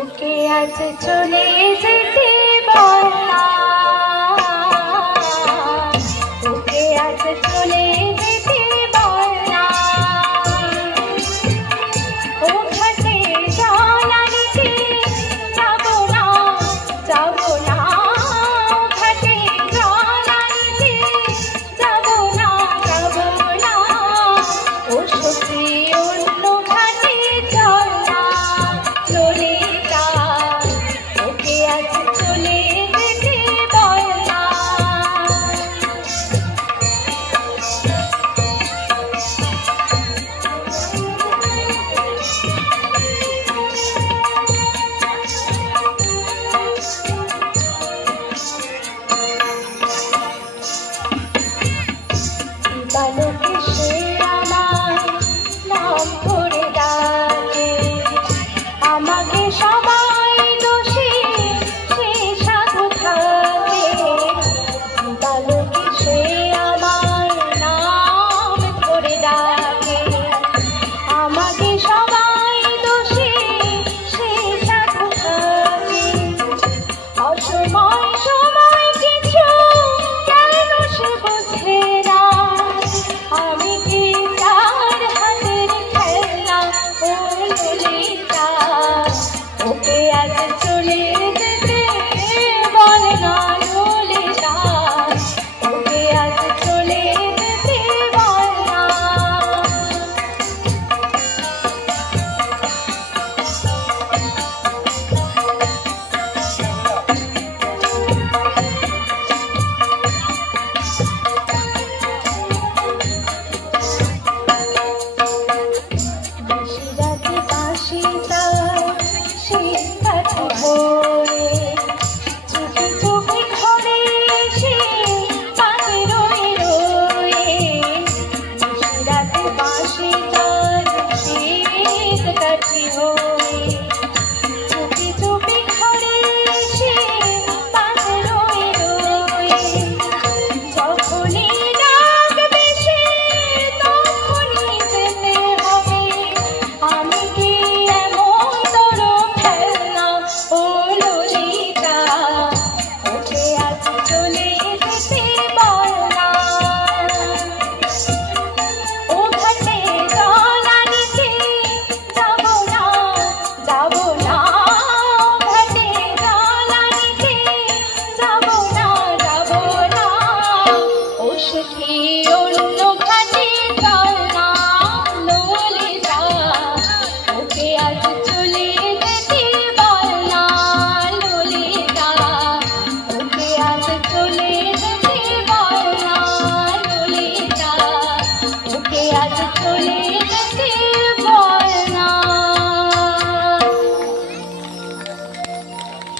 ওকে আজ চলে যেতে বলা, ওকে আজ চলে যেতে বলা, ও ঘাটে জল আনিতে যাব না, যাব না, ঘাটে জল আনিতে যাব না, যাব না, ও সখী অন্য ঘাটে চল না, চলে যা, ওকে আজ চলে যেতে বলা। বালকে সে আমার নাম ধরে ডাকে, আমাকে সবাই দোষী সে সাধু থাকে, বালকে সে আমার নাম ধরে ডাকে, আমাকে সবাই দোষী সে সাধু থাকে, অসময় সময় কিছু কেন সে বোঝে না, আমি কি তার হাতের খেলনা, ও ললিতা, ওকে আজ চলে যেতে বল না ললিতা, ওকে আজ চলে যেতে বল না। বাঁশি তার সেই কাছে